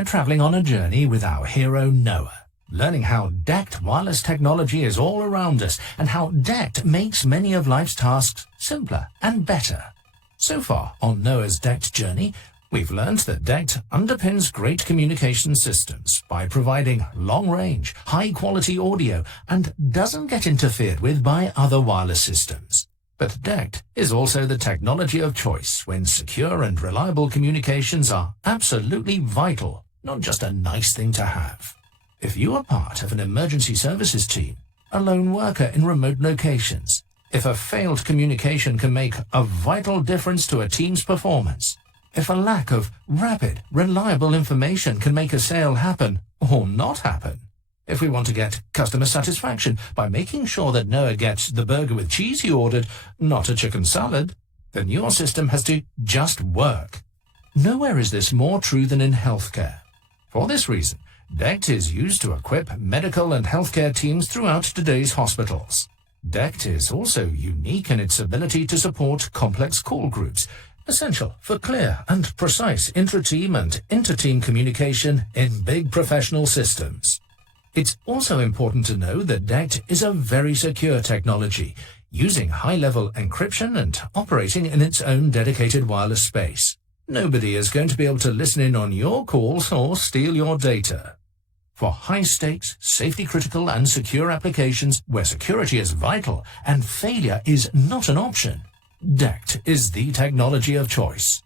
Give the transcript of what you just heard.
we're traveling on a journey with our hero Noah, learning how DECT wireless technology is all around us and how DECT makes many of life's tasks simpler and better. So far on Noah's DECT journey, we've learned that DECT underpins great communication systems by providing long-range, high-quality audio and doesn't get interfered with by other wireless systems. But DECT is also the technology of choice when secure and reliable communications are absolutely vital, not just a nice thing to have. If you are part of an emergency services team, a lone worker in remote locations, if a failed communication can make a vital difference to a team's performance, if a lack of rapid, reliable information can make a sale happen or not happen, if we want to get customer satisfaction by making sure that Noah gets the burger with cheese he ordered, not a chicken salad, then your system has to just work. Nowhere is this more true than in healthcare. For this reason, DECT is used to equip medical and healthcare teams throughout today's hospitals. DECT is also unique in its ability to support complex call groups, essential for clear and precise intra-team and inter-team communication in big professional systems. It's also important to know that DECT is a very secure technology, using high-level encryption and operating in its own dedicated wireless space. Nobody is going to be able to listen in on your calls or steal your data. For high-stakes, safety-critical and secure applications where security is vital and failure is not an option, DECT is the technology of choice.